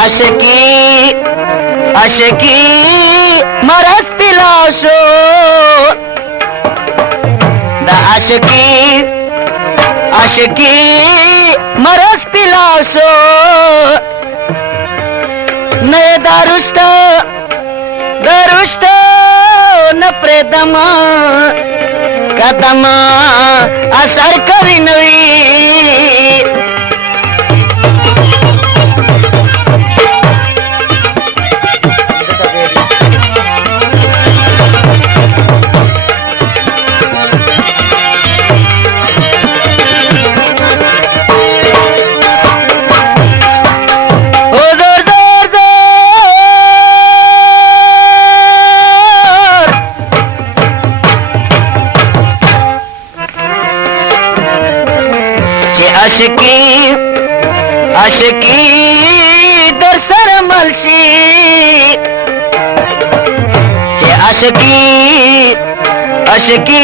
आशिकी आशिकी मरस पिलाशो the आशिकी आशिकी मरस पिलाशो नये दारुष्ट दारुष्ट न प्रेदमा कदमा असर करी नवी आशिकी आशिकी दरसर मलशी चे आशिकी आशिकी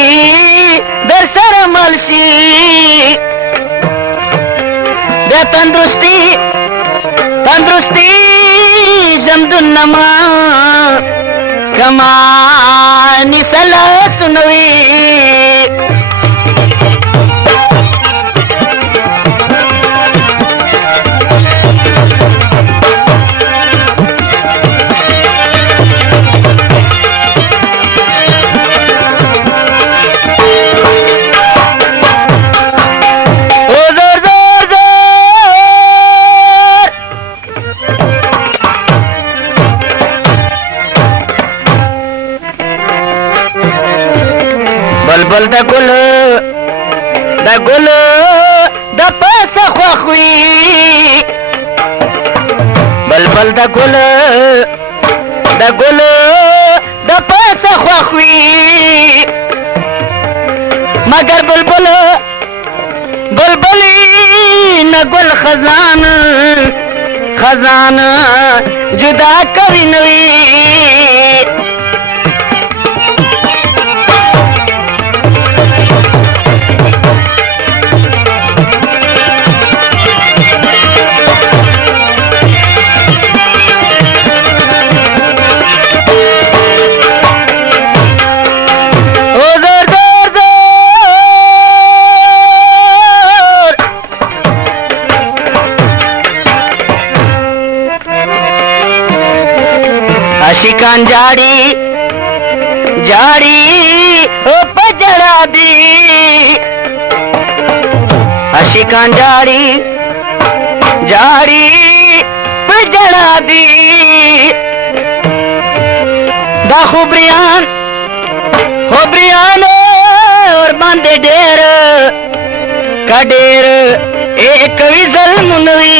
दरसर मलशी दे तंदुरुस्ती तंदुरुस्ती जमदुन्नमा कमा निसला सुनवी बलबल द गुल द पास ख्वाखुई बलबल द गुल द पास ख्वाखुई मगर बुलबुल बुलबुली न गुल खजान खजान जुदा करी नवी आशिकान जाड़ी जाड़ी ओ पजड़ा दी आशिकान जाड़ी जाड़ी पजड़ा दी दा खुबरियान और बांधे ढेर का ढेर एक विजल मुनवी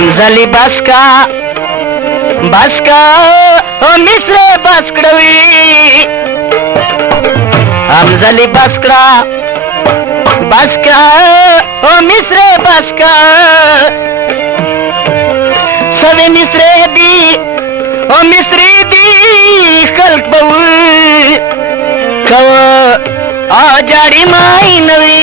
हमजली बसका ओ मिस्रे बसकड़वी हमजली बसका ओ मिस्रे बसका सवे मिस्रे दी ओ मिस्री दी कल्प कव आ जाड़ी माई नवी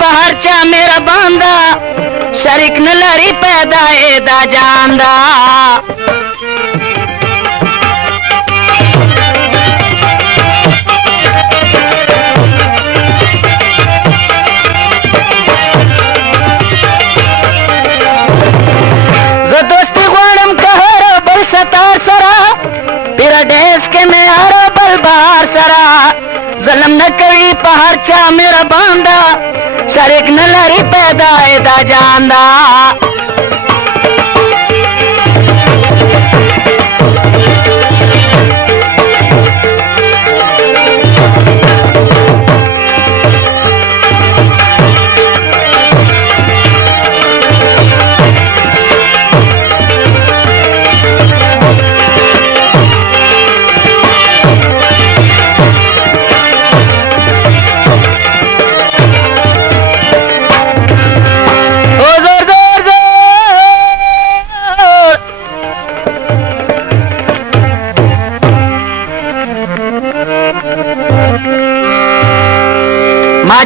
पहरचा मेरा बांदा शरीक न लड़ी पैदा दा जानदा जलम न करी पहाड़ चा मेरा बांदा सरिक न लरी पैदा दा जांदा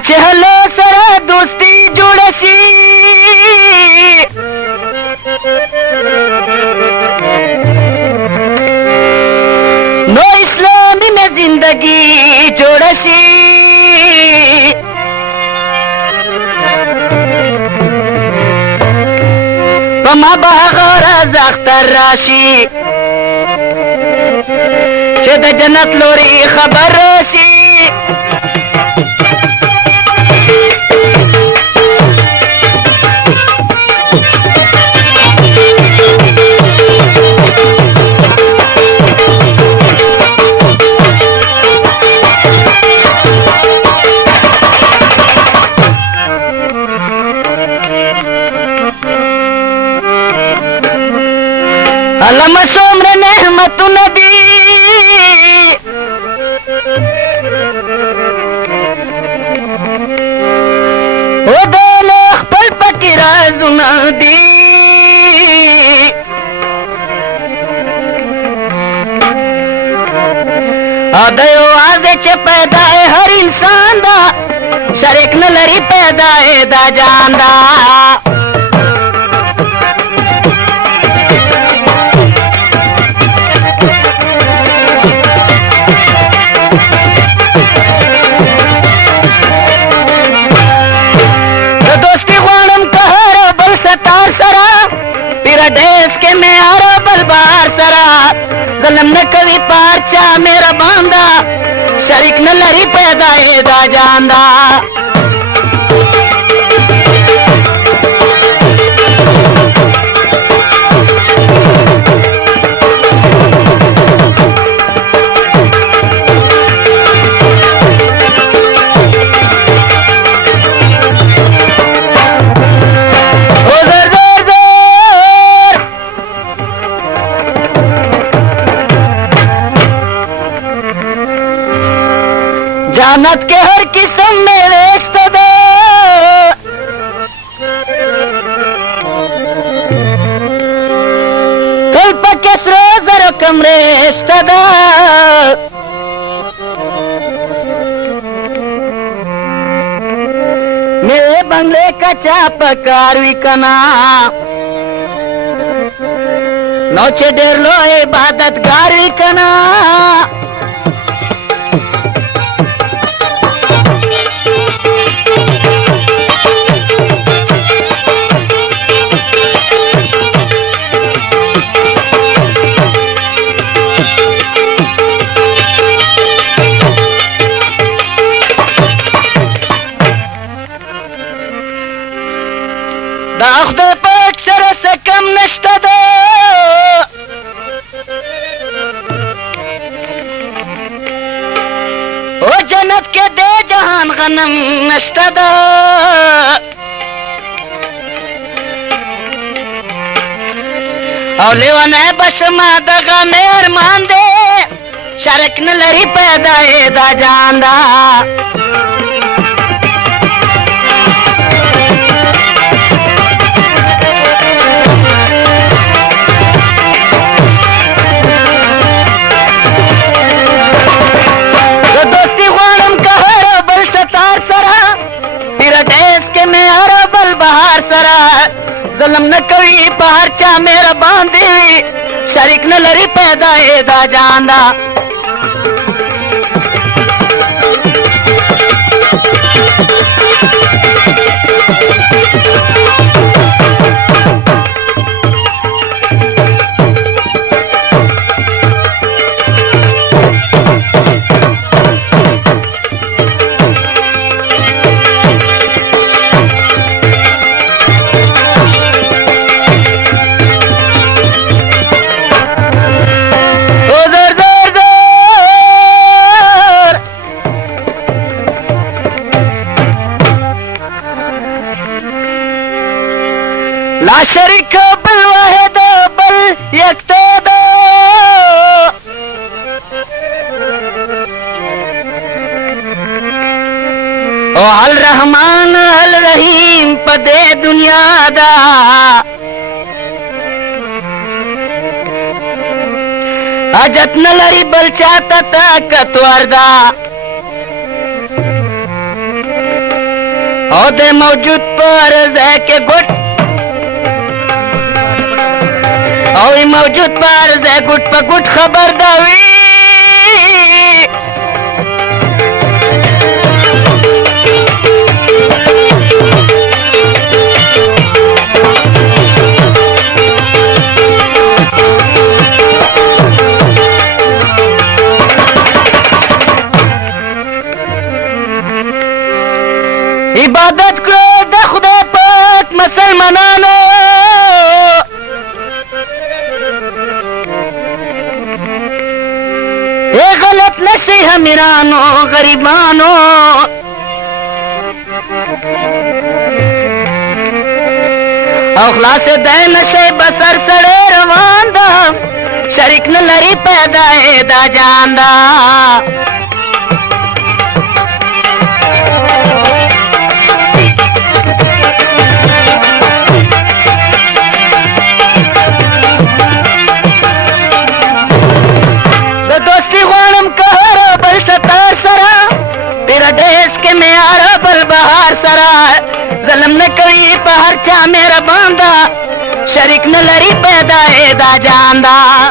चहलो सर दोस्ती जुड़सी नो इस्लामी में जिंदगी जोड़सी पमा बहगौर जख्तर राशि चेद जन्नत लोरी खबर रोसी अलम सोमर नेहमत नबी ओ दोले खपल पकिरा जुना दी आदयो आजे च पैदा है हर इंसान दा शरीक न लरी पैदा है दा जांदा जलम न कभी पारचा मेरा बांदा शरीक न लरी पैदा दा जांदा जानत के हर किस्म में रेस्त दो कल पक्स रोजर कमरे रेस्तदा मेरे बंगले का चाप कारवी कना नौचे डेर लो इबादत गारी कना दाख्द पक सर से कम नश्ता दो ओ जन्नत के दे जहान गनम नश्ता दो औले वन बस मादगा में अरमान दे शरक न लरी पैदा दा जांदा जलम न कभी पहाड़ चा मेरा बांधी शरीक न लरी पैदा दा जांदा یکته ده او هل رحمان هل رحیم په دې دنیا دا حاجت نه لري بل چاته طاقت وردا او د موجود پر ځای کې ګټ او موجود پر ځای ګټ په ګټ خبر دا وی عبادت کړو د خدای پاک مسلمانانو اے غلط نشي همیرانو غریبانو او خلاص دای نشي بسر سره روان دا شریک نه لري پیدا دا جان دا ظلم نه کوي په هر چا مهربان دا شریک نه لري پیدا دا جان دا